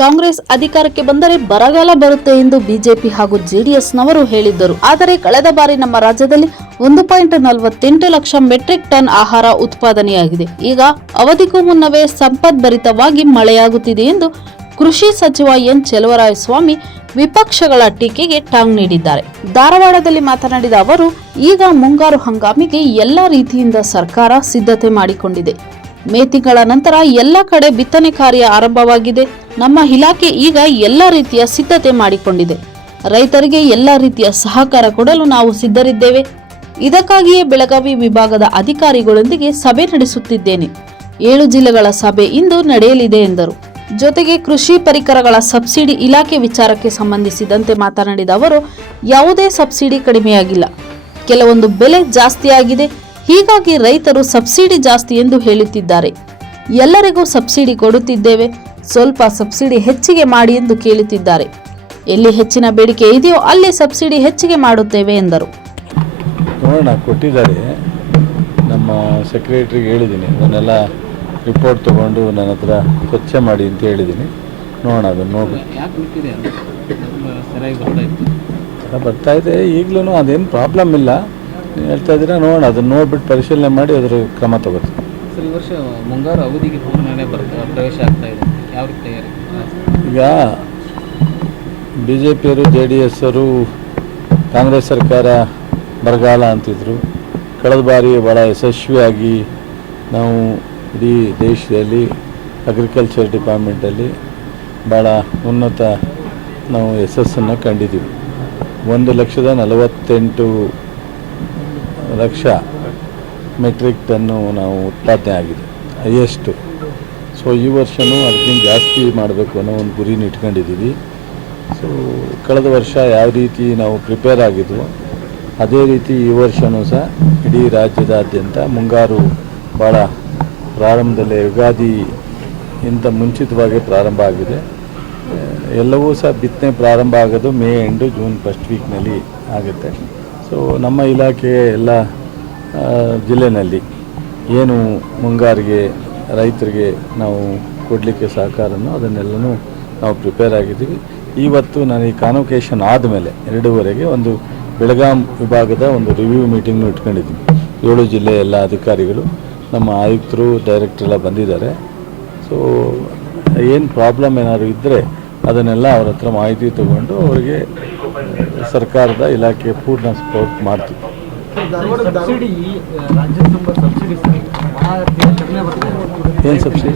ಕಾಂಗ್ರೆಸ್ ಅಧಿಕಾರಕ್ಕೆ ಬಂದರೆ ಬರಗಾಲ ಬರುತ್ತೆ ಎಂದು ಬಿಜೆಪಿ ಹಾಗೂ ಜೆಡಿಎಸ್ನವರು ಹೇಳಿದ್ದರು. ಆದರೆ ಕಳೆದ ಬಾರಿ ನಮ್ಮ ರಾಜ್ಯದಲ್ಲಿ ಒಂದು ಪಾಯಿಂಟ್ ನಲವತ್ತೆಂಟು ಲಕ್ಷ ಮೆಟ್ರಿಕ್ ಟನ್ ಆಹಾರ ಉತ್ಪಾದನೆಯಾಗಿದೆ. ಈಗ ಅವಧಿಗೂ ಮುನ್ನವೇ ಸಂಪದ್ಭರಿತವಾಗಿ ಮಳೆಯಾಗುತ್ತಿದೆ ಎಂದು ಕೃಷಿ ಸಚಿವ ಎನ್. ಚೆಲುವರಾಯಸ್ವಾಮಿ ವಿಪಕ್ಷಗಳ ಟೀಕೆಗೆ ಟಾಂಗ್ ನೀಡಿದ್ದಾರೆ. ಧಾರವಾಡದಲ್ಲಿ ಮಾತನಾಡಿದ ಅವರು, ಈಗ ಮುಂಗಾರು ಹಂಗಾಮಿಗೆ ಎಲ್ಲ ರೀತಿಯಿಂದ ಸರ್ಕಾರ ಸಿದ್ಧತೆ ಮಾಡಿಕೊಂಡಿದೆ. ಮೇ ತಿಂಗಳ ನಂತರ ಎಲ್ಲ ಕಡೆ ಬಿತ್ತನೆ ಕಾರ್ಯ ಆರಂಭವಾಗಿದೆ. ನಮ್ಮ ಇಲಾಖೆ ಈಗ ಎಲ್ಲ ರೀತಿಯ ಸಿದ್ಧತೆ ಮಾಡಿಕೊಂಡಿದೆ. ರೈತರಿಗೆ ಎಲ್ಲ ರೀತಿಯ ಸಹಕಾರ ಕೊಡಲು ನಾವು ಸಿದ್ಧರಿದ್ದೇವೆ. ಇದಕ್ಕಾಗಿಯೇ ಬೆಳಗಾವಿ ವಿಭಾಗದ ಅಧಿಕಾರಿಗಳೊಂದಿಗೆ ಸಭೆ ನಡೆಸುತ್ತಿದ್ದೇನೆ. ಏಳು ಜಿಲ್ಲೆಗಳ ಸಭೆ ಇಂದು ನಡೆಯಲಿದೆ ಎಂದರು. ಜೊತೆಗೆ ಕೃಷಿ ಪರಿಕರಗಳ ಸಬ್ಸಿಡಿ ಇಲಾಖೆ ವಿಚಾರಕ್ಕೆ ಸಂಬಂಧಿಸಿದಂತೆ ಮಾತನಾಡಿದ ಅವರು, ಯಾವುದೇ ಸಬ್ಸಿಡಿ ಕಡಿಮೆಯಾಗಿಲ್ಲ. ಕೆಲವೊಂದು ಬೆಲೆ ಜಾಸ್ತಿಯಾಗಿದೆ. ಹೀಗಾಗಿ ರೈತರು ಸಬ್ಸಿಡಿ ಜಾಸ್ತಿ ಎಂದು ಹೇಳುತ್ತಿದ್ದಾರೆ. ಎಲ್ಲರಿಗೂ ಸಬ್ಸಿಡಿ ಕೊಡುತ್ತಿದ್ದೇವೆ. ಸ್ವಲ್ಪ ಸಬ್ಸಿಡಿ ಹೆಚ್ಚಿಗೆ ಮಾಡಿ ಎಂದು ಕೇಳುತ್ತಿದ್ದಾರೆ. ಎಲ್ಲಿ ಹೆಚ್ಚಿನ ಬೇಡಿಕೆ ಇದೆಯೋ ಅಲ್ಲಿ ಸಬ್ಸಿಡಿ ಹೆಚ್ಚಿಗೆ ಮಾಡುತ್ತೇವೆ ಎಂದರು. ನೋಡೋಣ ಕೊಟ್ಟಿದ್ದಾರೆ. ನಮ್ಮ ಸೆಕ್ರೆಟ್ರಿಗೆ ಹೇಳಿದ್ದೀನಿ. ಅದನ್ನೆಲ್ಲ ರಿಪೋರ್ಟ್ ತಗೊಂಡು ನನ್ನ ಹತ್ರ ಸ್ವಚ್ಛ ಮಾಡಿ ಅಂತ ಹೇಳಿದ್ದೀನಿ. ನೋಡೋಣ ಅದನ್ನು ನೋಡಿ. ಬರ್ತಾ ಇದೆ. ಈಗಲೂ ಅದೇನು ಪ್ರಾಬ್ಲಮ್ ಇಲ್ಲ. ನೀವು ಹೇಳ್ತಾ ಇದ್ದೀರಾ? ನೋಡೋಣ ಅದನ್ನು ನೋಡ್ಬಿಟ್ಟು ಪರಿಶೀಲನೆ ಮಾಡಿ ಅದ್ರ ಕ್ರಮ ತಗೋತೀವಿ ಸರ್ ಈ ವರ್ಷ ಮುಂಗಾರು ಅವಧಿಗೆ ಪೂರ್ಣನೇ ಬರ್ತಾ ಪ್ರವೇಶ ಆಗ್ತಾ ಇದೆ. ಈಗ ಬಿ ಜೆ ಪಿಯವರು ಜೆ ಡಿ ಎಸ್ ಅವರು, ಕಾಂಗ್ರೆಸ್ ಸರ್ಕಾರ ಬರಗಾಲ ಅಂತಿದ್ರು. ಕಳೆದ ಬಾರಿ ಭಾಳ ಯಶಸ್ವಿಯಾಗಿ ನಾವು ಇಡೀ ದೇಶದಲ್ಲಿ ಅಗ್ರಿಕಲ್ಚರ್ ಡಿಪಾರ್ಟ್ಮೆಂಟಲ್ಲಿ ಭಾಳ ಉನ್ನತ ನಾವು ಯಶಸ್ಸನ್ನು ಕಂಡಿದ್ದೀವಿ. ಒಂದು ಲಕ್ಷದ ನಲವತ್ತೆಂಟು ಲಕ್ಷ ಮೆಟ್ರಿಕ್ ಟನ್ನು ನಾವು ಉತ್ಪಾದನೆ ಆಗಿದೆ ಹೈಯೆಸ್ಟು ಸೊ ಈ ವರ್ಷವೂ ಅದಕ್ಕಿಂತ ಜಾಸ್ತಿ ಮಾಡಬೇಕು ಅನ್ನೋ ಒಂದು ಗುರಿನ ಇಟ್ಕೊಂಡಿದ್ದೀವಿ. ಸೊ ಕಳೆದ ವರ್ಷ ಯಾವ ರೀತಿ ನಾವು ಪ್ರಿಪೇರ್ ಆಗಿದ್ವು, ಅದೇ ರೀತಿ ಈ ವರ್ಷವೂ ಸಹ ಇಡೀ ರಾಜ್ಯದಾದ್ಯಂತ ಮುಂಗಾರು ಭಾಳ ಪ್ರಾರಂಭದಲ್ಲೇ ಯುಗಾದಿ ಇಂಥ ಮುಂಚಿತವಾಗಿ ಪ್ರಾರಂಭ ಆಗಿದೆ. ಎಲ್ಲವೂ ಸಹ ಬಿತ್ತನೆ ಪ್ರಾರಂಭ ಆಗೋದು ಮೇ ಎಂಡು ಜೂನ್ ಫಸ್ಟ್ ವೀಕ್ನಲ್ಲಿ ಆಗುತ್ತೆ. ಸೊ ನಮ್ಮ ಇಲಾಖೆ ಎಲ್ಲ ಜಿಲ್ಲೆಯಲ್ಲಿ ಏನು ಮುಂಗಾರಿಗೆ ರೈತರಿಗೆ ನಾವು ಕೊಡಲಿಕ್ಕೆ ಸಹಕಾರನೋ ಅದನ್ನೆಲ್ಲನೂ ನಾವು ಪ್ರಿಪೇರ್ ಆಗಿದ್ದೀವಿ. ಇವತ್ತು ನಾನು ಈ ಕಾನ್ವೊಕೇಶನ್ ಆದಮೇಲೆ ಎರಡೂವರೆಗೆ ಒಂದು ಬೆಳಗಾಂ ವಿಭಾಗದ ಒಂದು ರಿವ್ಯೂ ಮೀಟಿಂಗ್ನು ಇಟ್ಕೊಂಡಿದ್ದೀನಿ. ಏಳು ಜಿಲ್ಲೆಯ ಎಲ್ಲ ಅಧಿಕಾರಿಗಳು, ನಮ್ಮ ಆಯುಕ್ತರು ಡೈರೆಕ್ಟರ್ ಎಲ್ಲ ಬಂದಿದ್ದಾರೆ. ಸೊ ಏನು ಪ್ರಾಬ್ಲಮ್ ಏನಾದರೂ ಇದ್ದರೆ ಅದನ್ನೆಲ್ಲ ಅವ್ರ ಹತ್ರ ಮಾಹಿತಿ ತಗೊಂಡು ಅವರಿಗೆ ಸರ್ಕಾರದ ಇಲಾಖೆ ಪೂರ್ಣ ಸಪೋರ್ಟ್ ಮಾಡ್ತೀವಿ. ಏನು ಸಬ್ಸಿಡಿ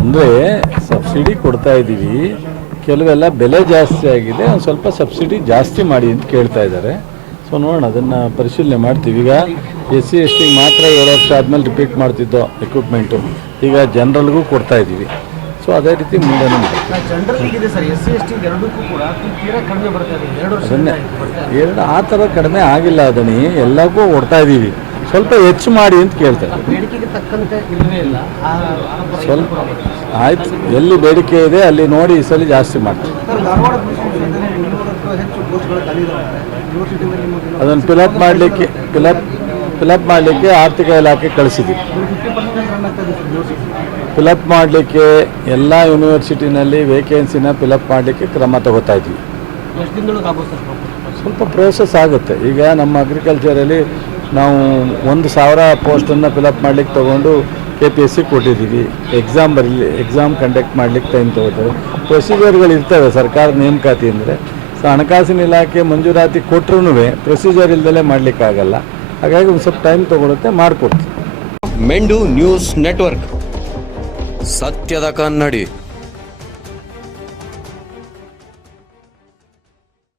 ಅಂದರೆ ಸಬ್ಸಿಡಿ ಕೊಡ್ತಾ ಇದ್ದೀವಿ. ಕೆಲವೆಲ್ಲ ಬೆಲೆ ಜಾಸ್ತಿ ಆಗಿದೆ. ಒಂದು ಸ್ವಲ್ಪ ಸಬ್ಸಿಡಿ ಜಾಸ್ತಿ ಮಾಡಿ ಅಂತ ಕೇಳ್ತಾ ಇದ್ದಾರೆ. ಸೊ ನೋಡೋಣ, ಅದನ್ನು ಪರಿಶೀಲನೆ ಮಾಡ್ತೀವಿ. ಈಗ ಎಸ್ ಸಿ ಎಸ್ ಟಿಗೆ ಮಾತ್ರ ಏಳು ವರ್ಷ ಆದಮೇಲೆ ರಿಪೀಟ್ ಮಾಡ್ತಿದ್ದೋ ಎಕ್ವಿಪ್ಮೆಂಟು ಈಗ ಜನರಲ್ಗೂ ಕೊಡ್ತಾ ಇದ್ದೀವಿ. ಸೊ ಅದೇ ರೀತಿ ಮುಂದೆ ಎರಡು ವರ್ಷ ಅದನ್ನೇ. ಎರಡು ಆ ಥರ ಕಡಿಮೆ ಆಗಿಲ್ಲ ಅದನಿ ಎಲ್ಲಕ್ಕೂ ಕೊಡ್ತಾ ಇದ್ದೀವಿ ಸ್ವಲ್ಪ ಹೆಚ್ಚು ಮಾಡಿ ಅಂತ ಕೇಳ್ತಾರೆ ಸ್ವಲ್ಪ ಆಯ್ತು ಎಲ್ಲಿ ಬೇಡಿಕೆ ಇದೆ ಅಲ್ಲಿ ನೋಡಿ ಈ ಸಲ ಜಾಸ್ತಿ ಮಾಡ್ತೀವಿ ನಿಮಗೆ ಅದನ್ನು ಫಿಲಪ್ ಮಾಡಲಿಕ್ಕೆ ಫಿಲಪ್ ಫಿಲಪ್ ಮಾಡಲಿಕ್ಕೆ ಆರ್ಥಿಕ ಇಲಾಖೆ ಯೂನಿವರ್ಸಿಟಿ ಫಿಲಪ್ ಮಾಡಲಿಕ್ಕೆ ಎಲ್ಲ ಯೂನಿವರ್ಸಿಟಿನಲ್ಲಿ ವೇಕೆನ್ಸಿನ ಫಿಲಪ್ ಮಾಡಲಿಕ್ಕೆ ಕ್ರಮ ತಗೋತಾ ಇದ್ವಿ. ಸ್ವಲ್ಪ ಪ್ರೋಸೆಸ್ ಆಗುತ್ತೆ. ಈಗ ನಮ್ಮ ಅಗ್ರಿಕಲ್ಚರಲ್ಲಿ ನಾವು ಒಂದು ಸಾವಿರ ಪೋಸ್ಟನ್ನು ಫಿಲಪ್ ಮಾಡಲಿಕ್ಕೆ ತೊಗೊಂಡು ಕೆ ಪಿ ಎಸ್ ಸಿ ಕೊಟ್ಟಿದ್ದೀವಿ. ಎಕ್ಸಾಮ್ ಬರಲಿ ಎಕ್ಸಾಮ್ ಕಂಡಕ್ಟ್ ಮಾಡಲಿಕ್ಕೆ ಟೈಮ್ ತೊಗೋತೇವೆ ಪ್ರೊಸೀಜರ್ಗಳು ಇರ್ತವೆ ಸರ್ಕಾರದ ನೇಮಕಾತಿ ಅಂದರೆ. ಸೊ ಹಣಕಾಸಿನ ಇಲಾಖೆ ಮಂಜೂರಾತಿ ಕೊಟ್ಟರು ಪ್ರೊಸೀಜರ್ ಇಲ್ದಲೇ ಮಾಡಲಿಕ್ಕಾಗಲ್ಲ. ಹಾಗಾಗಿ ಒಂದು ಸ್ವಲ್ಪ ಟೈಮ್ ತೊಗೊಳುತ್ತೆ ಮಾಡಿಕೊಡ್ತೀವಿ ಮೆಂಡು ನ್ಯೂಸ್ ನೆಟ್ವರ್ಕ್. ಸತ್ಯದ ಕನ್ನಡಿ.